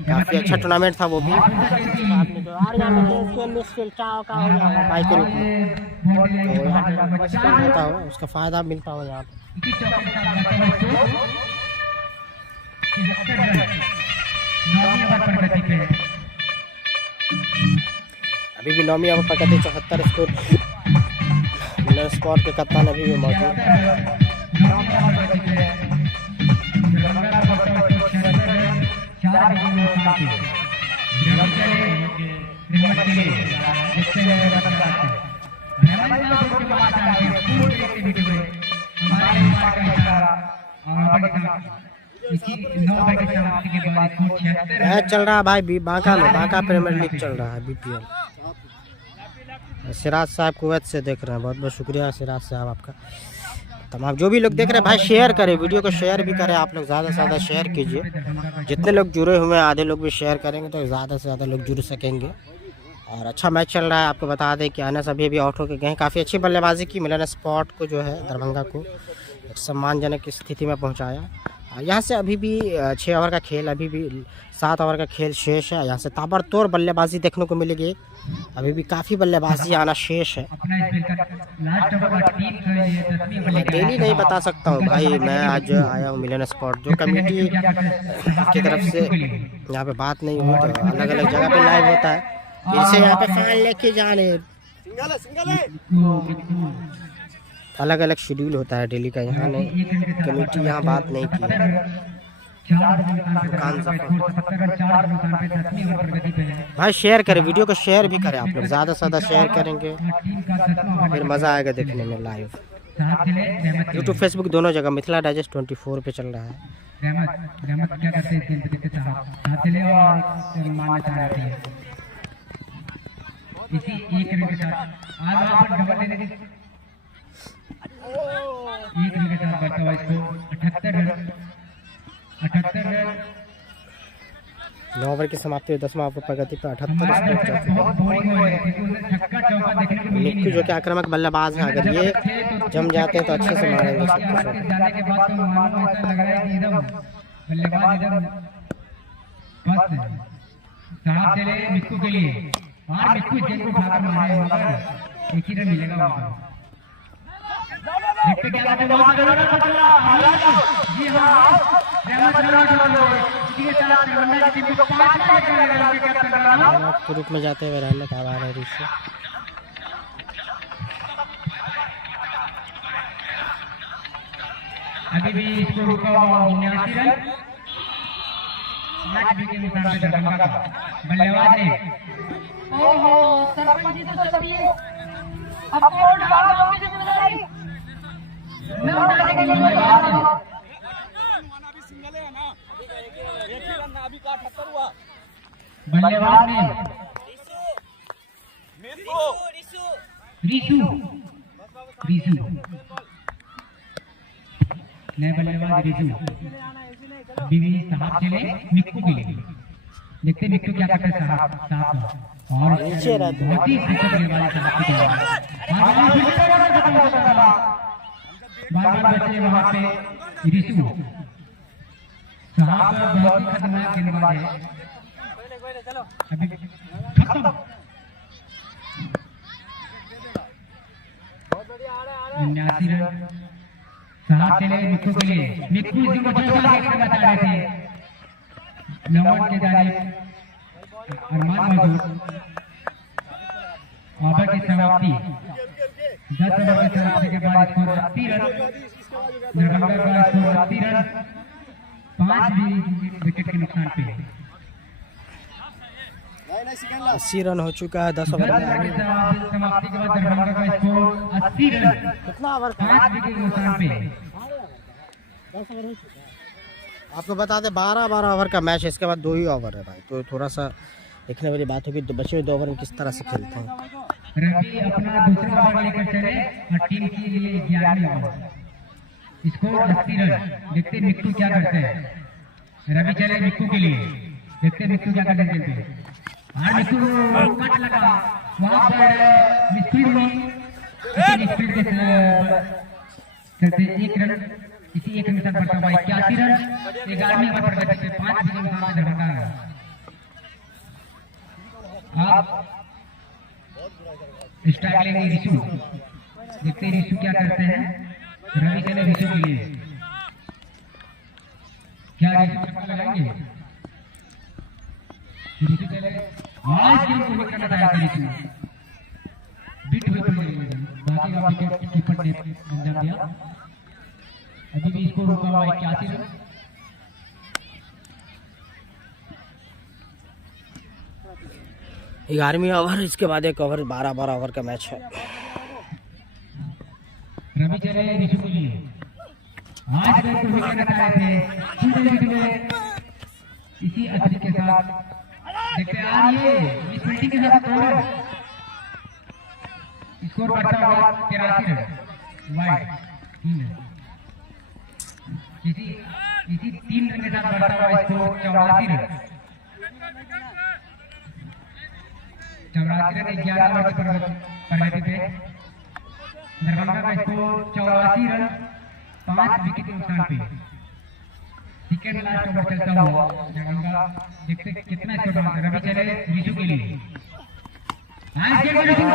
काफी अच्छा टूर्नामेंट था वो भी। भाई के रूप में होता हो उसका फायदा मिलता हो यहाँ पे। अभी भी 9वीं ओवर पर कहते 74 स्कोर। स्पॉट के कप्तान अभी भी मौजूद हमारे पार का इशारा और इसी 9 ओवर की समाप्ति के बाद स्कोर 76 मैच चल रहा है भाई बांका में, बांका प्रीमियर लीग चल रहा है बीपीएल। सिराज साहब कुवैत से देख रहे हैं, बहुत बहुत शुक्रिया सिराज साहब आपका। तमाम जो भी लोग देख रहे हैं भाई शेयर करें, वीडियो को शेयर भी करें आप लोग, ज़्यादा से ज़्यादा शेयर कीजिए। जितने लोग जुड़े हुए हैं आधे लोग भी शेयर करेंगे तो ज़्यादा से ज़्यादा लोग जुड़ सकेंगे। और अच्छा मैच चल रहा है, आपको बता दें कि अनस अभी आउट होकर गए हैं। काफ़ी अच्छी बल्लेबाजी की, मिलन स्पॉट को जो है दरभंगा को एक सम्मानजनक स्थिति में पहुँचाया। यहाँ से अभी भी 6 ओवर का खेल, अभी भी 7 ओवर का खेल शेष है। यहाँ से ताबड़तोड़ बल्लेबाजी देखने को मिलेगी, अभी भी काफ़ी बल्लेबाजी आना शेष है। अपना स्पेल का लास्ट ओवर का टीम जो है ये 10वीं ओवर मैं डेली नहीं बता सकता हूँ भाई, मैं आज आया हूँ मिलन स्पॉट जो कमेटी की तरफ से यहाँ पे बात नहीं हुई, तो अलग अलग जगह पे लाइव होता है। इनसे यहाँ पे फाइल लेके जाने अलग अलग शेड्यूल होता है डेली का, यहाँ नहीं कमेटी यहाँ बात नहीं की है। भाई शेयर करें, वीडियो को शेयर भी करें आप लोग, ज़्यादा से ज़्यादा शेयर करेंगे फिर मज़ा आएगा देखने में लाइव। यूट्यूब फेसबुक दोनों जगह मिथिला डाइजेस्ट 24 पे चल रहा है। रहमत क्या करते हैं इस गेम पे साथ चले और मानना चाह रहे हैं इसी एक रन के साथ आज आप डबल लेने के 1 रन के साथ बढ़ता हुआ इसको 78 रन 9 ओवर की समाप्ति 10वां ओवर प्रगति पर 78 बहुत बोरिंग हो रही है क्योंकि उन्हें छक्का चौका देखने को मिल ही निक्कू जो कि आक्रामक बल्लेबाज हैं, अगर ये जम जाते हैं तो अच्छे से मारेंगे सब कुछ। जाने के बाद तो मानो ऐसा लग रहा है कि एकदम बल्लेबाज एकदम मस्त है। साहब चले निक्कू के लिए और निक्कू गेंद को उठाकर मारे मगर एक ही रन मिलेगा वहां। देखते क्या करते बहुत जरूरत है जी हां रहमत ये चला तिरवंजा की टीम को 5 रन लेकर के कैप्टन कराना के रूप में जाते हुए रहने का आवाज है ऋषि। अभी भी इसको रुका 79 रन 8 विकेट नुकसान पे दरभंगा का बल्लेबाज ने ओहो सरपंच जी तो चलिए अब कौन डाल दोगे जिम्मेदारी मैं उठाने के लिए तैयार हूं। बल्लेबाज ने रीसू नए बल्लेबाज रीसू बीवी साहब चले निक्कू के लिए देखते निक्कू क्या करते हैं साहब और नीचे रहते हैं। बहुत ही दिक्कत बल्लेबाज साहब की बार बचे वहां पे रीसू साहब बहुत ही खतरनाक गेंदबाज है। अभी खत्म 79 रन साहब चले निक्कू के लिए निक्कू इसी को चौथा करना चाह रहे थे लवन के जाने अरमान मजदूर ओवर की समाप्ति 10 ओवर की समाप्ति के बाद स्कोर 80 रन दरभंगा का स्कोर 80 रन 5 विकेट के नुकसान पे 80 रन हो चुका है 10 ओवर में। समाप्ति के बाद दरभंगा का स्कोर 80 रन कितना ओवर 5 विकेट के नुकसान पे आपको बता दें 12 ओवर का मैच है, इसके बाद 2 ही ओवर है भाई, तो थोड़ा सा देखने वाली बात होगी बचे हुए 2 ओवर में किस तरह से खेलते हैं। रवि अपना दूसरा ओवर लेकर चले और टीम के लिए 11वें ओवर स्कोर 80 रन। देखते निक्कू क्या करते हैं। रवि चले निक्कू के लिए देखते निक्कू क्या करते हैं खेलते और निक्कू कट लगा वहां पर मिस्फील्ड हुई मिस्फील्ड के चलते 1 रन इसी 1 रन के साथ बढ़ता हुआ 81 रन 11वें ओवर पर गति पे 5 विकेट नुकसान पे दरभंगा। आप स्ट्राइक लेंगे ऋषु देखते ऋषु क्या करते हैं। रवि चले ऋषु के लिए क्या ऋषु छक्का लगाएंगे ऋषु चले आज गेम को विकेट लगाया ऋषु बीट हुए बाकी का विकेट कीपर ने अंजाम दिया। अभी भी इसको रोका हुआ 81 रन 11वीं ओवर, इसके बाद एक ओवर 12 ओवर का मैच है। रवि चले ऋषु के लिए आज गए तो विकेट हटा रहे थे, धीरे-धीरे इसी अतरी के साथ देखते हैं यार ये इस फील्डिंग के साथ स्कोर बढ़ता हुआ 83 रन वाइड 3 रन, इसी 3 रन के साथ बढ़ता हुआ स्कोर 84 रन 11 ओवर पर प्रगति पे दरभंगा का स्कोर 84 रन 5 विकेट नुकसान पे। सेकंड लास्ट ओवर चलता हुआ दरभंगा देखते कितना स्कोर बनाता है। रवि चले ऋषु के लिए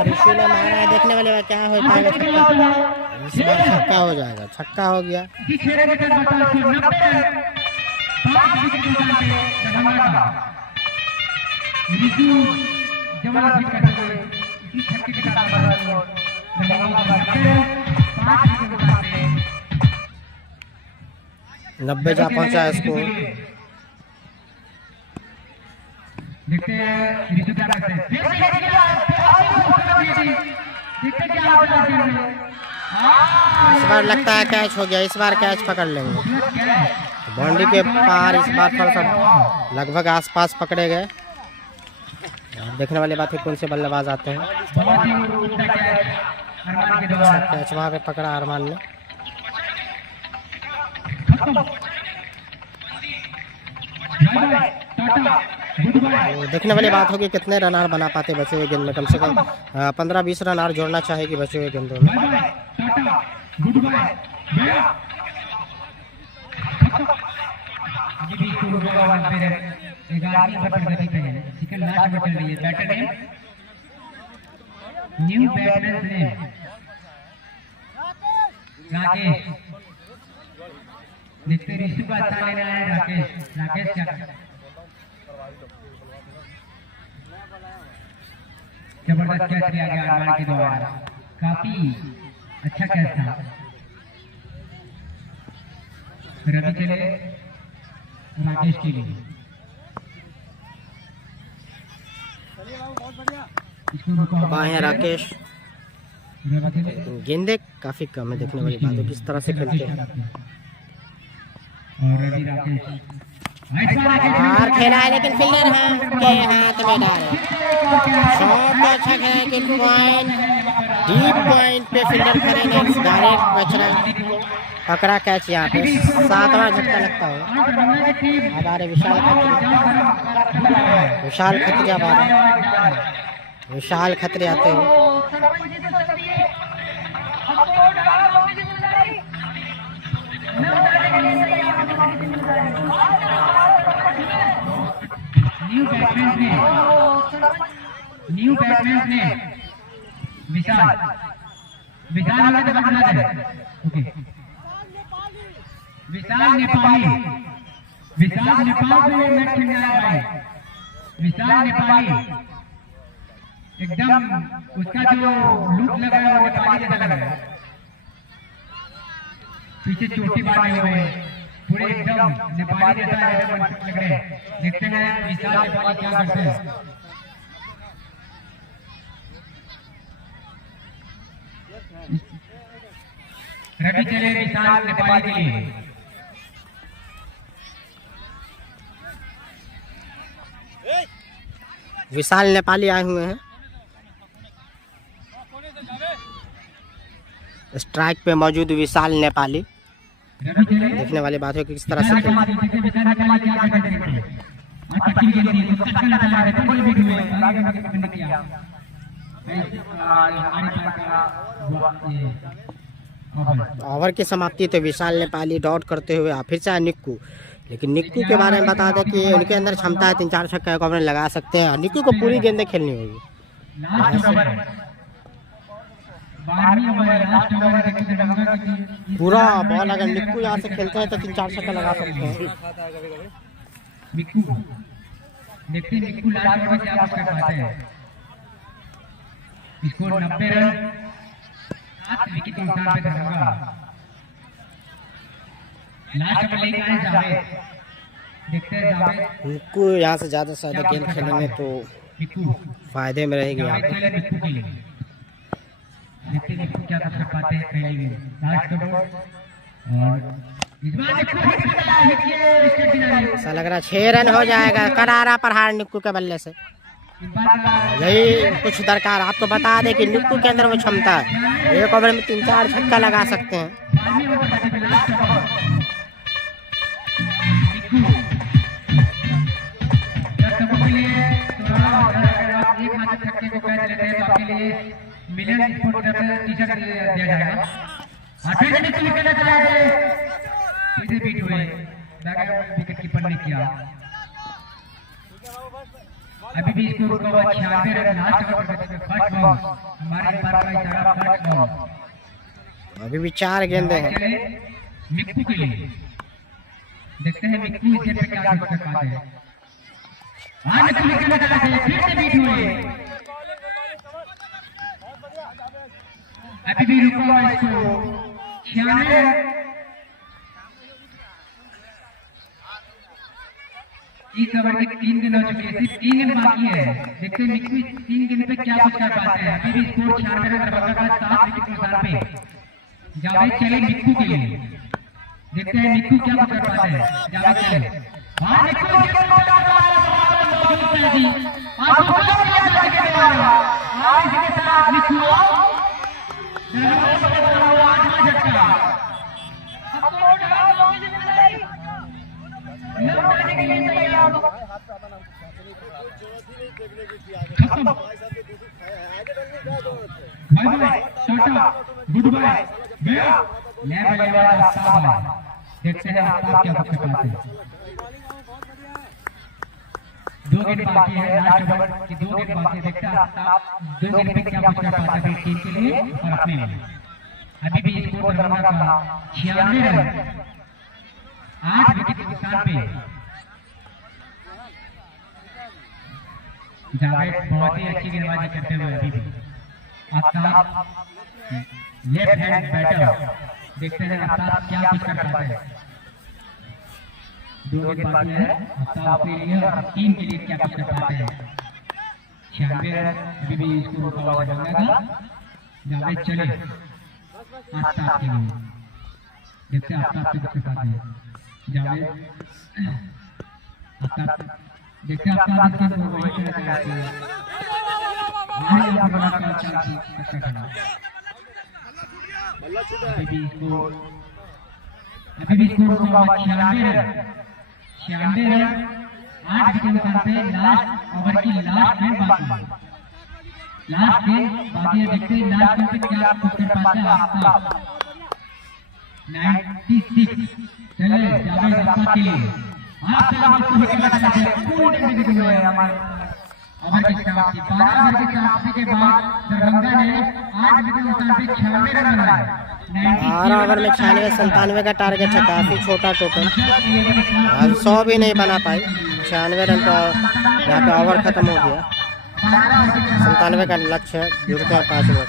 ऋषि ने मारा है, देखने वाले में क्या होता है, इस बार छक्का हो जाएगा, छक्का हो गया। इसी छेड़े के साथ बता 90 रन 5 विकेट नुकसान पे दरभंगा का ऋषु जबरदस्त हिट करते हुए इसी छक्के के साथ दरभंगा का 90 रन 5 विकेट नुकसान पे 90 जा पहुंचा है स्कोर। देखते हैं ऋतु क्या करते हैं, देखते क्या होता है। इस बार लगता है कैच हो गया, इस बार कैच पकड़ लेंगे। बाउंड्री के पार इस बार थोड़ा सा लगभग आसपास पकड़े गए। देखने वाली बात है कौन से बल्लेबाज आते हैं। कैच वहाँ पे पकड़ा अरमान ने। तो देखने वाली बात होगी कितने रन आर बना पाते बचे हुए गेंद में। कम से कम 15-20 रन आर जोड़ना चाहेगी बचे हुए गेंदों में। राकेश देखते ऋषि का अच्छा ले रहा है। राकेश क्या जबरदस्त कैच किया गया अरमान के द्वारा, काफी अच्छा कैच था। रवि चले राकेश के लिए बाएं राकेश। गेंदे काफी कम है, देखने वाली बात है किस तरह से खेलते हैं। और रवि राकेश और खेला है लेकिन फील्डर के हाथ में डाले। शॉट अच्छा खेला लेकिन पॉइंट डीप पॉइंट पे फील्डर खड़े ने डायरेक्ट बचना पकड़ा कैच। यहाँ पे 7वां झटका लगता है। अब आ रहे विशाल खत्री अब आ रहे विशाल खत्री आते हैं। न्यू बैट्समैन ने विशाल वाला तो बदला है। ओके विशाल नेपाल से मैच खेलने आया भाई। विशाल नेपाली एकदम उसका जो लुक लगा है वो नेपाली जैसा लग रहा है। पीछे चोटी बांधे हुए पूरे एकदम नेपाली जैसा लग रहे हैं। देखते हैं विशाल नेपाली क्या करते हैं। रवि चले विशाल नेपाली के लिए। विशाल नेपाली आए हुए हैं। स्ट्राइक पे मौजूद विशाल नेपाली। देखने वाली बात है कि किस तरह से ओवर की समाप्ति तो विशाल नेपाली डॉट करते हुए फिर से निक्कू। लेकिन निक्कू के बारे में बता दें कि उनके अंदर क्षमता है 3-4 छक्का को अपने लगा सकते हैं। निक्कू को पूरी गेंदें खेलनी होगी। पूरा बॉल अगर निक्कू यहाँ से खेलते हैं तो 3-4 छक्का लगा सकते हैं। देखते निक्कू लास्ट ओवर क्या कर पाते हैं। स्कोर 90 रन 7 विकेट के नुकसान पे दरभंगा। लास्ट ओवर लेके आए जावेद। देखते हैं जावेद निक्कू यहाँ से ज्यादा से ज्यादा गेंद खेलेंगे तो फायदे में रहेगी यहाँ पे। देखते निक्कू क्या कर पाते हैं पहले में। लास्ट ओवर और इस बार निक्कू हिट करता है, हिट किए विकेट किनारे। ऐसा लग रहा है 6 रन हो जाएगा करारा प्रहार निक्कू के बल्ले से। इस बार यही कुछ दरकार आपको बता दें कि निक्कू के अंदर वो क्षमता है, एक ओवर में 3-4 छक्का लगा सकते हैं। 12वीं ओवर का देखिए लास्ट ओवर। निक्कू दर्शकों के लिए थोड़ा अगर आप एक हाथ से छक्के को कैच लेते हैं तो आपके लिए मिलियन स्पोर्ट की तरफ से टी-शर्ट दिया जाएगा। और फिर निक्कू विकेट लेता है, सीधे बीट हुए, बैकअप विकेट कीपर ने किया। अभी भी स्कोर का 96 रन लास्ट ओवर का फर्स्ट बॉल, हमारे पास का इशारा फर्स्ट बॉल। अभी भी 4 गेंदे हैं। चले मिक्कू के लिए, देखते हैं मिक्कू इस गेंद पे क्या कर पाते हैं। हाँ मिक्कू विकेट लेता है, फिर से बीट हुए। अभी भी रुका हुआ स्कोर 96। इस ओवर के 3 गेंद हो चुके हैं, सिर्फ 3 गेंद बाकी है। देखते हैं मिक्कू 3 गेंद पे क्या कुछ कर पाते हैं। अभी भी स्कोर 96 रन दरभंगा का 7 विकेट के नुकसान पे। जावेद चले मिक्कू के लिए, देखते हैं मिक्कू क्या कुछ कर पाते हैं। जावेद चले, हाँ Mikku bye bye tata goodbye गया ले बल्ले वाला आफ्ताब है। देखते हैं आफ्ताब क्या कुछ करते हैं। 2 गेंद बाकी है लास्ट ओवर की, 2 गेंद बाकी है। देखते हैं आफ्ताब 2 गेंद पे क्या कुछ कर पाता है टीम के लिए और अपने लिए। अभी भी स्कोर दरभंगा का 96 रन 8 विकेट के नुकसान पे। जावेद बहुत ही अच्छी गेंदबाजी करते हुए अभी भी। आफ्ताब लेफ्ट हैंड बैटर, देखते हैं आफ्ताब क्या कुछ कर पाते हैं। 2 गेंद बाकी है आफ्ताब के लिए और टीम के लिए क्या कुछ कर पाते हैं। 96 रन अभी भी स्कोर रुका हुआ जाएगा। जावेद चले आफ्ताब के लिए, देखते हैं आफ्ताब क्या कुछ कर पाते हैं। जावेद आफ्ताब, देखते हैं आफ्ताब इसके वही करना चाहते हैं। वही आप बड़ा का चांस अच्छा खड़ा। अभी भी स्कोर रुका हुआ 96 रन 8 विकेट नुकसान पे। लास्ट ओवर की लास्ट गेंद बाकी है, लास्ट गेंद बाकी है। देखते हैं लास्ट गेंद पे क्या कुछ कर पाता है आफ्ताब। 96 चले जावेद आफ्ताब के लिए। आफ्ताब इसको विकेट लगा देते हैं, पूरे विकेट हुए हमारे ओवर की समाप्ति। 12 ओवर की समाप्ति के बाद दरभंगा ने 8 विकेट नुकसान पे 96 रन बनाए। 12 ओवर में 96-97 का टारगेट है, काफी छोटा टोटल। आज 100 भी नहीं बना पाई। 96 रन तो यहाँ पे ओवर खत्म हो गया। 97 का लक्ष्य है, जुड़ते हैं 5 ओवर।